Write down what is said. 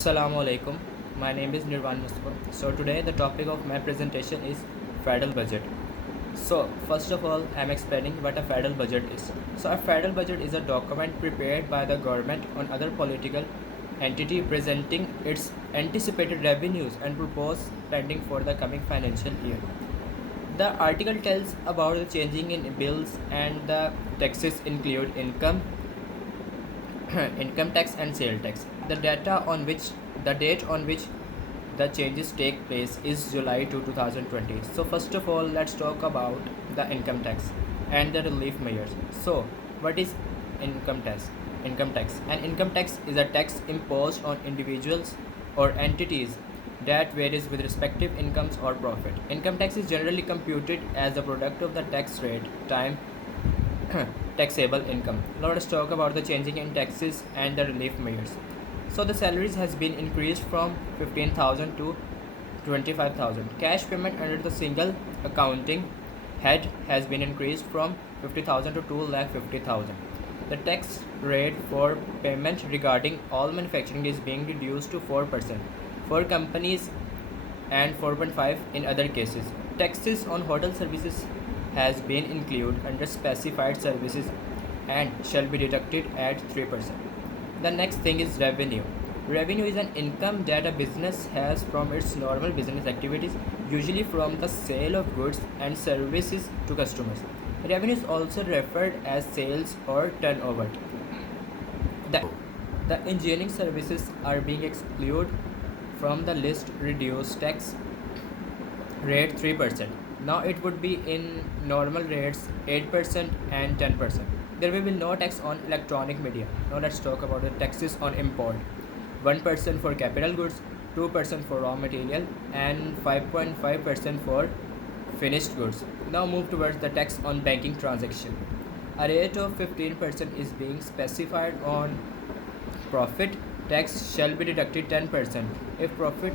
Assalamu alaikum. My name is Nirvan Mustafa. So today the topic of my presentation is federal budget. So first of all, I'm explaining what a federal budget is. So a federal budget is a document prepared by the government on other political entity presenting its anticipated revenues and proposed spending for the coming financial year. The article tells about the changing in bills and the taxes include income, income tax and sale tax. The date on which the changes take place is July 2020. So first of all, let's talk about the income tax and the relief measures. So what is income tax? Income tax. An income tax is a tax imposed on individuals or entities that varies with respective incomes or profit. Income tax is generally computed as a product of the tax rate, time, taxable income. Now let's talk about the changing in taxes and the relief measures. So the salaries has been increased from 15,000 to 25,000. Cash payment under the single accounting head has been increased from 50,000 to 2,50,000. The tax rate for payment regarding all manufacturing is being reduced to 4% for companies and 4.5 in other cases. Taxes on hotel services has been included under specified services and shall be deducted at 3%. The next thing is revenue. Revenue is an income that a business has from its normal business activities, usually from the sale of goods and services to customers. Revenue is also referred as sales or turnover. The, the engineering services are being excluded from the list reduced tax rate 3%. Now it would be in normal rates 8% and 10%. There will be no tax on electronic media. Now let's talk about the taxes on import. 1% for capital goods, 2% for raw material, and 5.5% for finished goods. Now move towards the tax on banking transaction. A rate of 15% is being specified on profit. Tax shall be deducted 10% if profit